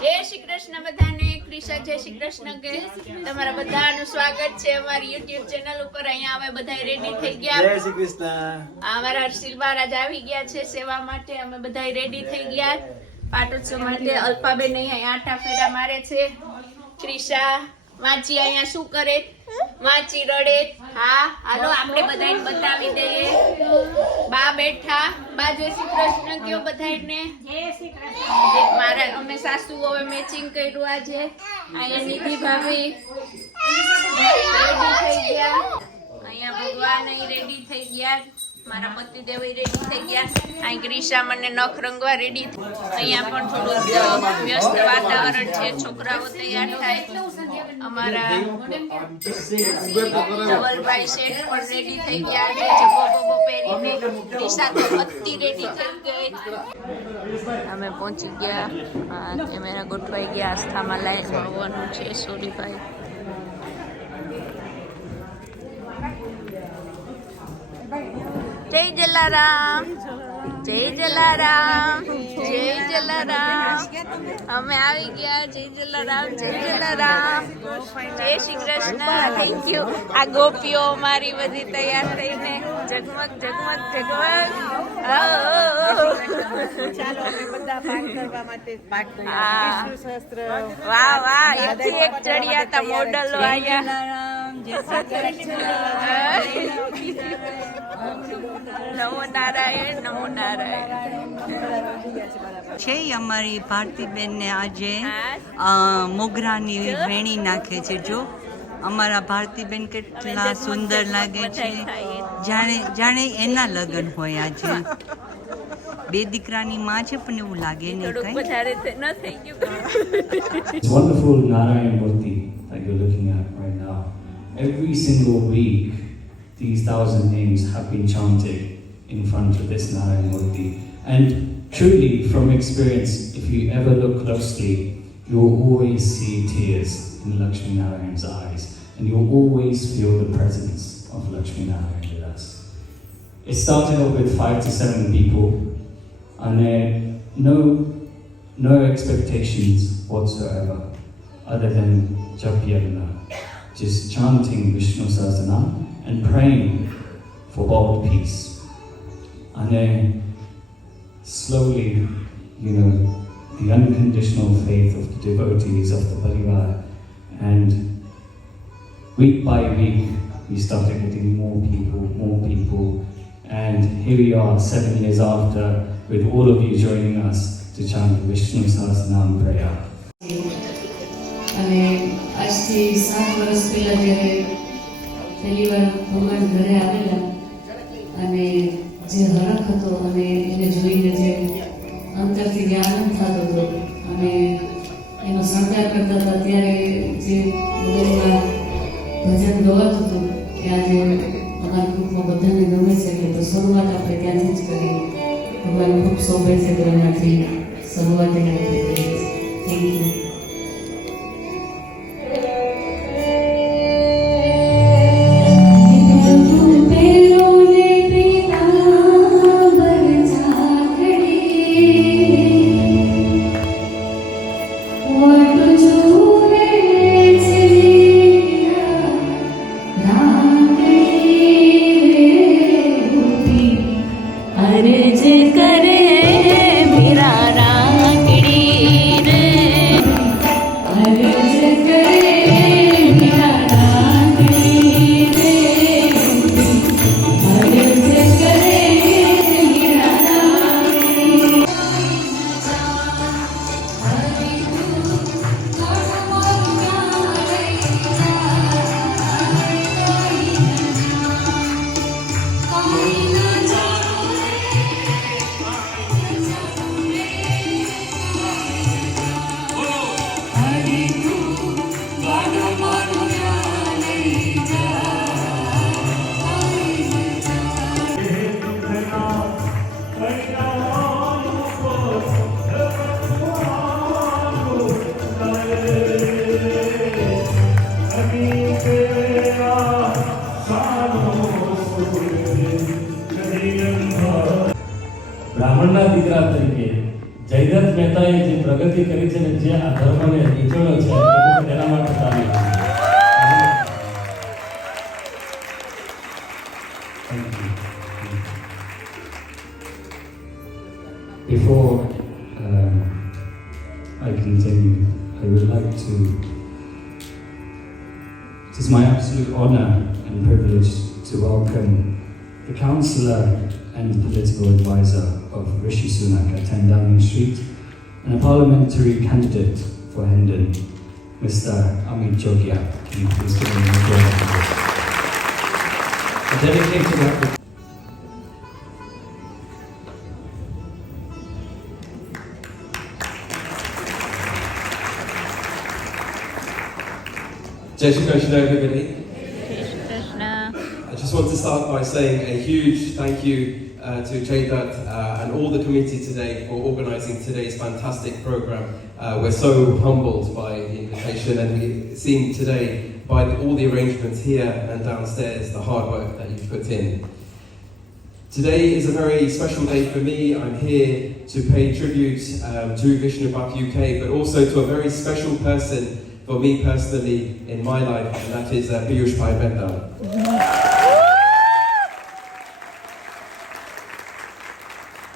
જય શ્રી કૃષ્ણ બધાને. ક્રિશા જય શ્રી કૃષ્ણ કે તમારા બધાનું સ્વાગત છે અમારી YouTube ચેનલ ઉપર. અહીંયા અમે બધા રેડી થઈ ગયા. જય શ્રી કૃષ્ણ. અમારા હર્ષિલ મહારાજ આવી ગયા છે સેવા માટે. અમે બધા રેડી થઈ ગયા પાટોત્સવ માટે. અલ્પાબેન અહીંયા આટા ફેરા મારે છે. ક્રિશા માચી અહીંયા શું કરે? માચી રડે. હા હાલો આપણે બધાને બતાવી દઈએ. બા બેઠા. બા જય શ્રી કૃષ્ણ કયો બધાને. જય શ્રી કૃષ્ણ. મારા અમે સાસુ હવે મેચિંગ કર્યું આજે. અહીંયા નિધિ ભાભી રેડી થઈ ગયા. અહીંયા ભગવાન રેડી થઈ ગયા. મારા પતિદેવ રેડી થઈ ગયા. અહીં ક્રિશા મને નખ રંગવા રેડી. અહીંયા પણ થોડું વ્યસ્ત વાતાવરણ છે. છોકરાઓ તૈયાર થાય. અમારા ધવલભાઈ શેઠ પણ રેડી થઈ ગયા છે. જબો બબો પહેરીને ક્રિશા તો અતિ રેડી થઈ ગઈ. અમે પહોંચી ગયા. કેમેરા ગોઠવાઈ ગયા. આસ્થામાં લાઈન આવવાનું છે. સોરી ભાઈ. જય જલારામ. જય જલારામ. જય જલારામ. અમે આવી ગયા. જય જલારામ. જય જલારામ. જય શ્રી કૃષ્ણ. Thank you. આ ગોપીઓ મારી બધી તૈયાર થઈને જગમગ જગમગ જગમગ. વાહ વાહ. એકથી એક ચડિયાતા મોડલો આવ્યા. નમો નારાયણ. નમો નારાયણ. છે અમારી ભારતીબેનને આજે મોગરાની વેણી નાખે છે. જો અમારા ભારતીબેન કેટલા સુંદર લાગે છે. જાણે એના લગ્ન હોય આજે. બે દીકરાની માં છે પણ એવું લાગે નહીં કઈ. It's wonderful Narayan Murti that you're looking at right now. Every single week, these 1,000 names have been chanted in front of this Narayan Murti. And truly, from experience, if you ever look closely, you'll always see tears in Lakshmi Narayan's eyes. And you'll always feel the presence of Lakshmi Narayan with us. It started off with 5 to 7 people, and no expectations whatsoever, other than Jap Yagna, just chanting Vishnu Sahasranam and praying for world peace. And then slowly, the unconditional faith of the devotees of the Parivar, and week by week, we started getting more people, and here we are 7 years after, with all of you joining us to chant Vishnu Sahasranam prayer. અને આજથી 7 વર્ષ પહેલા જ્યારે પહેલી વાર ભગવાન ઘરે આવેલા અને જે હરખ હતો અને એને જોઈને જે અંતરથી જે આનંદ થતો હતો અને એનો શણગાર કરતા હતા ત્યારે જે મંદિરમાં ભજન ગવાતું હતું એ આજે અમારા ગ્રુપમાં બધાને ગમે છે. એટલે તો શરૂઆત આપણે ત્યાંથી જ કરીએ. ભગવાન ખૂબ શોભે છે તો એનાથી શરૂઆત એને આપણે કરીએ. Thank you. જે આ ધર્મને નીચોડ્યો છે એના માટે તાળી. Thank you. Before I continue, I would like to. It is my absolute honour and privilege to welcome the councillor and political advisor of Rishi Sunak at 10 Downing Street and a parliamentary candidate for Hendon, Mr. Amit Jogia. Can you please give him a round of applause? A dedicated effort. Jai Shri Krishna, everybody. જય શ્રી Krishna. I just want to start by saying a huge thank you to Jaydat and all the committee today for organising today's fantastic programme. We're so humbled by the invitation, and we've seen today by all the arrangements here and downstairs the hard work that you've put in. Today is a very special day for me. I'm here to pay tribute to Vishnu Bhatt UK, but also to a very special person for me personally in my life, and that is Piyush Bhai Mehta.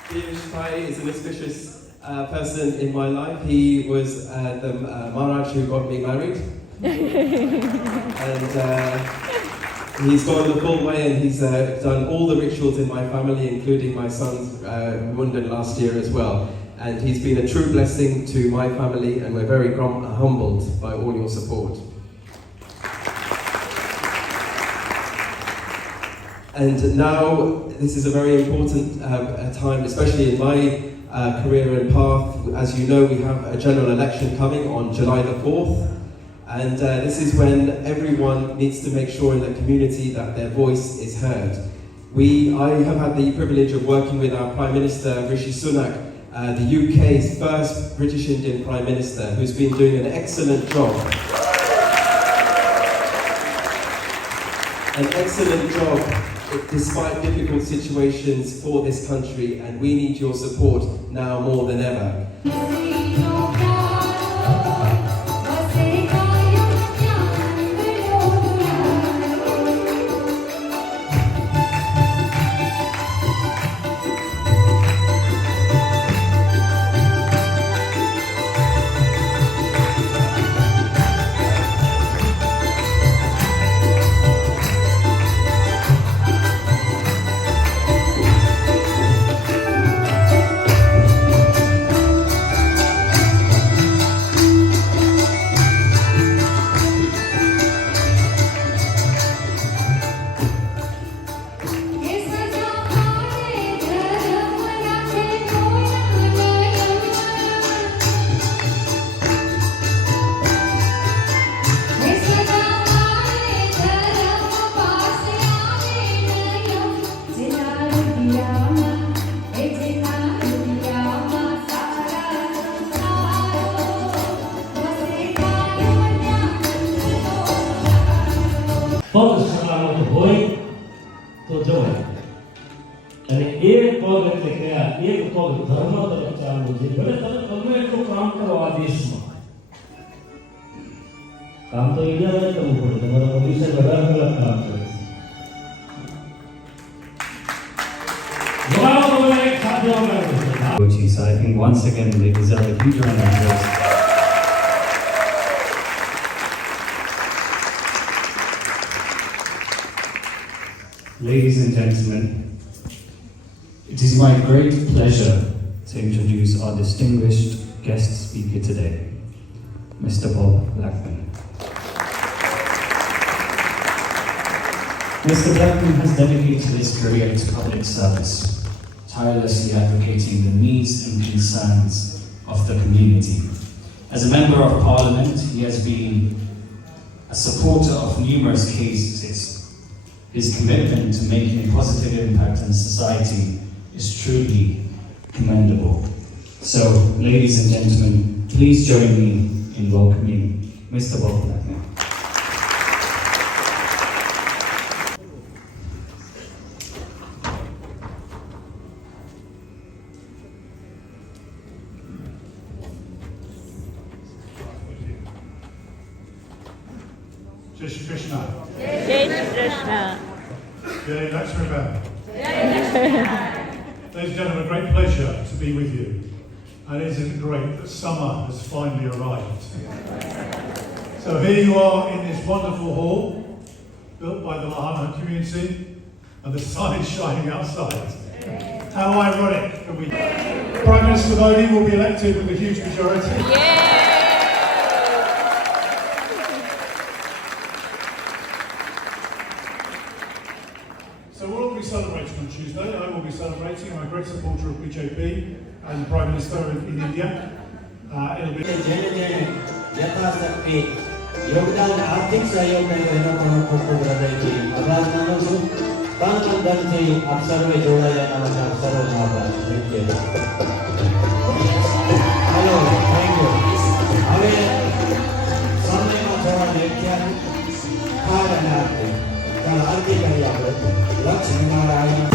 Piyush Bhai is an auspicious person in my life. He was the Maharaj who got me married. And he's gone the full way, and he's done all the rituals in my family, including my son's Mundan last year as well. And he's been a true blessing to my family, and we're very humbled by all your support. And now, this is a very important time, especially in my career and path. As you know, we have a general election coming on July the 4th. And this is when everyone needs to make sure in the community that their voice is heard. I have had the privilege of working with our Prime Minister, Rishi Sunak, the UK's first British Indian Prime Minister, who's been doing an excellent job. An excellent job despite difficult situations for this country, and we need your support now more than ever. પગ સલામત હોય તો જવાય. અને એક પગ એટલે કે એક પગ ધર્મ તરફ ચાલવું છે. ભલે તમે ગમે એટલું કામ કરો આ દેશમાં, કામ તો ઇન્ડિયા જ કરવું પડે. તમારા પોલીસે 18 કલાક કામ કરે છે. જવાબ હવે એક સાથે આવવાનું છે. So I think once again they deserve a huge round of applause. Ladies and gentlemen, it is my great pleasure to introduce our distinguished guest speaker today, Mr. Bob Blackman. Mr. Blackman has dedicated his career to public service, tirelessly advocating the needs and concerns of the community. As a Member of Parliament, he has been a supporter of numerous cases. His commitment to making a positive impact on society is truly commendable. So, ladies and gentlemen, please join me in welcoming Mr. Bob Blackman. Jai Shri Krishna. જય શ્રી Krishna. Jai Lakshmi Bam. Ladies and gentlemen, a great pleasure to be with you. And isn't it great that summer has finally arrived? So here you are in this wonderful hall, built by the Lahana community, and the sun is shining outside. How ironic that we... Prime Minister Modi will be elected with a huge majority. So we'll all be celebrating on Tuesday. I will be celebrating. I'm a great supporter of BJP and the Prime Minister in India. It'll be... યથાશક્તિ યોગદાન આર્થિક સહયોગ કર્યો એનો પણ હું ખૂબ ખૂબ હૃદયથી આભાર માનું છું. તન મન ધનથી આપ સર્વે જોડાયેલા એના માટે આપ સર્વનો આભાર. Thank you. Hello, thank you. હવે સમયમાં થોડા લેટ થયા. ખાર અને આરતી ચાલો આરતી કરીએ આપણે. લક્ષ્મી નારાયણ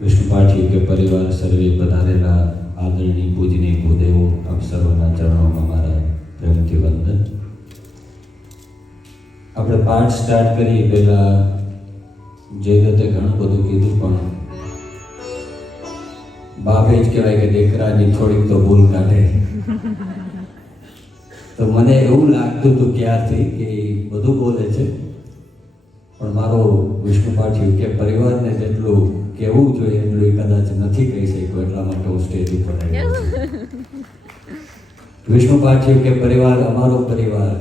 વિષ્ણુપાઠી કે પરિવાર સર્વે પધારેલા આદરણીય પૂજનીય ભૂદેવો આપ સર્વના ચરણોમાં મારા પ્રેમથી વંદન. આપણે પાઠ સ્ટાર્ટ કરીએ પહેલા જયદત્તે ઘણું બધું કીધું, પણ બાપે જ કહેવાય કે દીકરાની થોડીક તો ભૂલ કાઢે. તો મને એવું લાગતું હતું ક્યારથી કે બધું બોલે છે, પણ મારો વિષ્ણુપાઠી કે પરિવારને જેટલું કહેવું જોઈએ એટલું એ કદાચ નથી કહી શક્યો, એટલા માટે હું સ્ટેજ ઉપર આવ્યો છું. વિષ્ણુપાઠી કે પરિવાર અમારો પરિવાર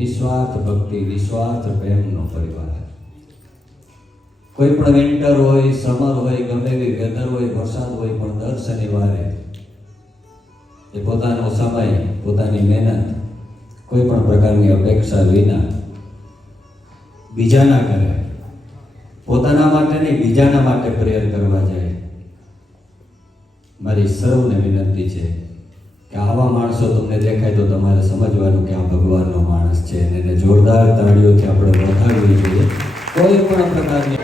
નિસ્વાર્થ ભક્તિ નિસ્વાર્થ પ્રેમનો પરિવાર. કોઈ પણ વિન્ટર હોય, સમર હોય, ગમે એવી વેધર હોય, વરસાદ હોય, પણ દર શનિવારે એ પોતાનો સમય, પોતાની મહેનત કોઈ પણ પ્રકારની અપેક્ષા વિના બીજાના કરે, પોતાના માટે નહીં બીજાના માટે પ્રેયર કરવા જાય. મારી સૌને વિનંતી છે કે આવા માણસો તમને દેખાય તો તમારે સમજવાનું કે આ ભગવાનનો માણસ છે અને એને જોરદાર તાળીઓથી આપણે વધારવી જોઈએ. કોઈ પણ પ્રકારની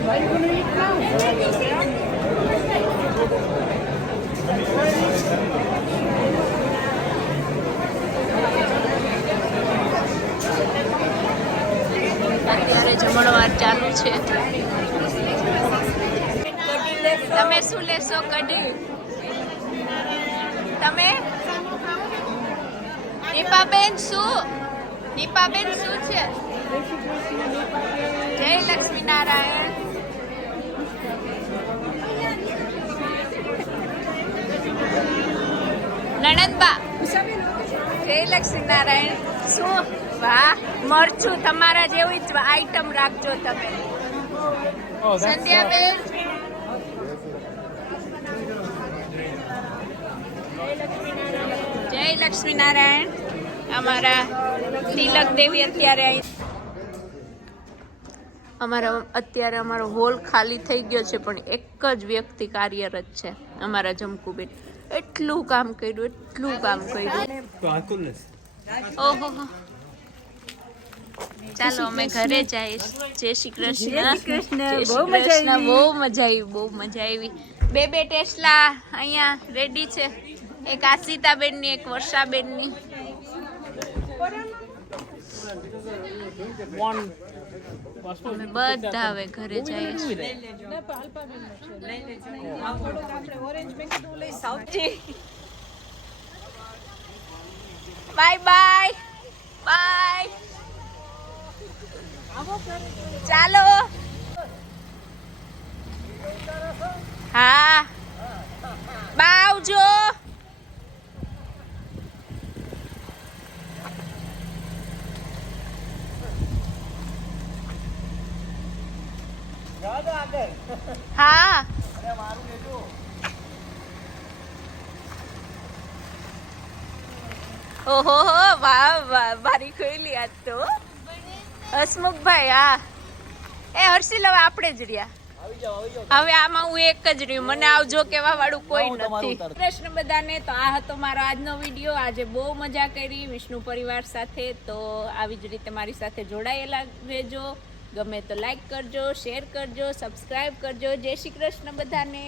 જમણવાર ચાલુ છે. તમે શું લેશો? કઢી. તમે નીપાબેન શું? નીપાબેન શું છે? જય લક્ષ્મી નારાયણ. નણંદબા જય લક્ષ્મી નારાયણ. શું? વાહ, મરચું તમારા જેવી જ આઈટમ રાખજો તમે. સંધ્યાબેન જય લક્ષ્મી નારાયણ. અમારા તિલક દેવી અત્યારે અમારો હોલ ખાલી થઈ ગયો છે, પણ એક જ વ્યક્તિ કાર્યરત છે, અમારા જમકુબેન. એટલું કામ કર્યું. ઓહો, ચાલો અમે ઘરે જઈશ. જય શ્રી કૃષ્ણ. બહુ મજા આવી. બે ટેસ્લા અહીંયા રેડી છે, એક આશિતાબેન ની, એક વર્ષાબેન ની. અમે બધા હવે ઘરે જઈએ. Bye bye bye. ચાલો હા બા આવજો હા ઓહો વાહ વાહ મારી ખોઈલી આજ તો હસમુખભાઈ હા એ હર્ષિલ હવે આપણે જ રહ્યા હવે આમાં હું એક જ રહ્યું મને આવજો કેવા વાળું કોઈ નથી કૃષ્ણ બધાને તો આ હતો મારો આજનો વિડીયો આજે બહુ મજા કરી વિષ્ણુ પરિવાર સાથે તો આવી જ રીતે મારી સાથે જોડાયેલા રહેજો ગમે તો લાઈક કરજો શેર કરજો સબસ્ક્રાઇબ કરજો જય શ્રી કૃષ્ણ બધાને